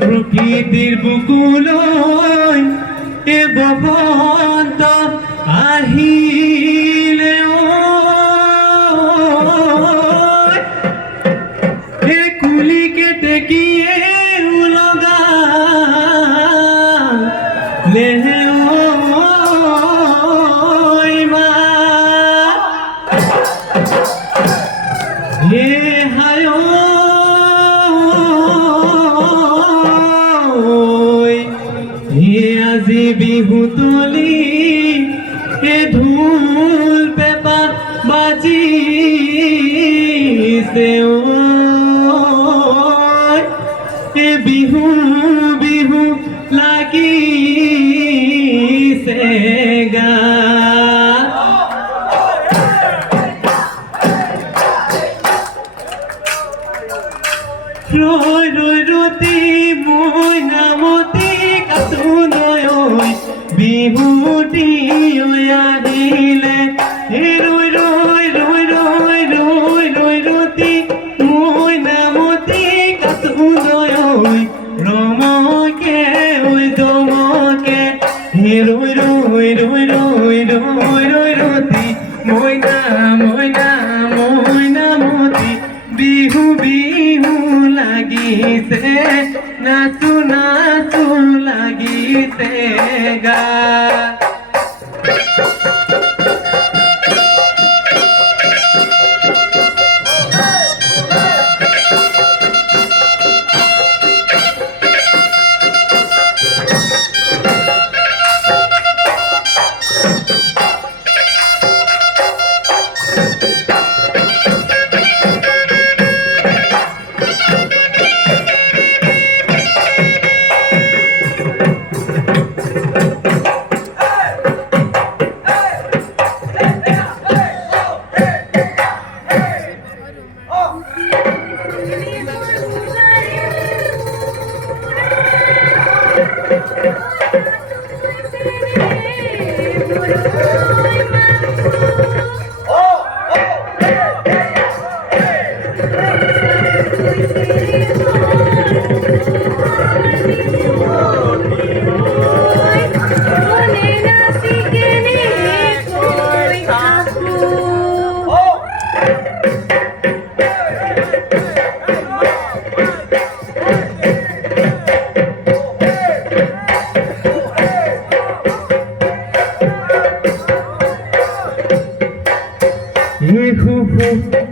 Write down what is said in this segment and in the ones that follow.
প্রকৃতির বুকুলৈ এ বসন্ত আহিলে এ কুলিকে টেকিয়ে উলগা লেহে আজি বিহু তুলি এ ঢোল পেপা বাজিছে এ বিহু বিহু লাগিছে গা ৰৈ ৰৈ ৰতি মই নামতি কাতুনৈ বিহুটি আহিলে ৰৈ ৰৈ ৰৈ ৰৈ ৰৈ ৰৈ ৰতি মই নামতি কাতুনৈ ৰমকে জমকে ৰৈ ৰৈ ৰৈ ৰৈ ৰৈ ৰৈ ৰতি মই নামতি বিহু বিহু লাগিছে নাচো নাচো লাগিছে গা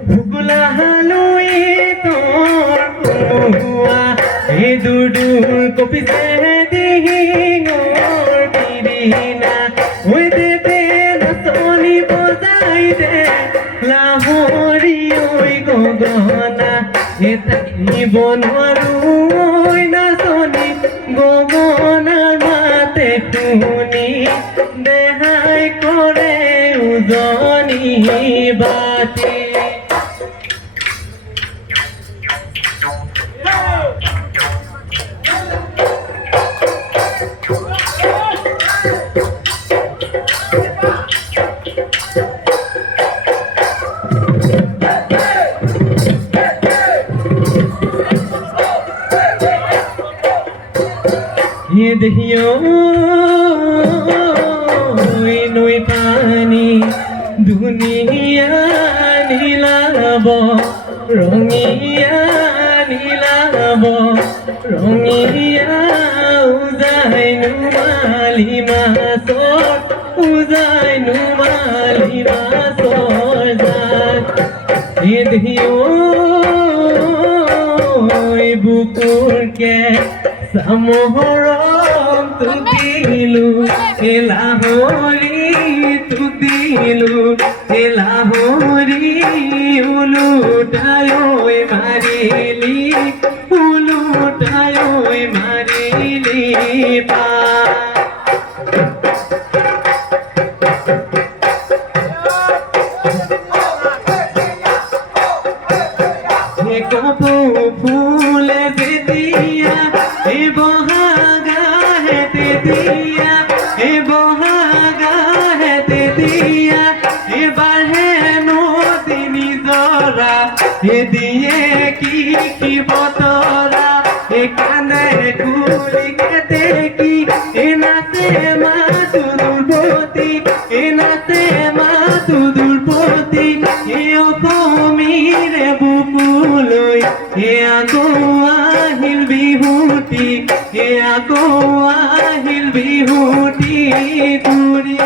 ভুকুলা হালুই তোর হুয়া এ দুডুর কপিছে দিহিঙর তিরিনা ওই দে নাচনি বজাই দে লাহরি ওই গগনা এ থাকিব নোৱাৰো ওই নাচনি গগনার মাতে শুনি দেহাই করে উজনি বাতি ये दहियो नई पानी दुनिया नीलाब रंगिया नीलाब रंगिया उजाय नुमाली मासर उजाय नुमाली मासर जात ये दहियो बुकुर के সামহরম তুদিলু এলাহরি তুদিলু এলাহরি উলুটায় মারিলি উলুটায় মারিলি পা কপু ফুলে দিয়া এ বহাগা হেতে দিয়া এ বহাগা হেতে দিয়া এবার হে নদী নিজরা এ দিয়ে কি বতরা এ কানে গুলি খেতে কি এ নাচে মা দুর্বতী এ নাচে মা দুর্বতী এ অসমীরে বুকুলৈ এ আগো আহিল বিহুটি এ আগো আহিল বিহুটি ঘূৰি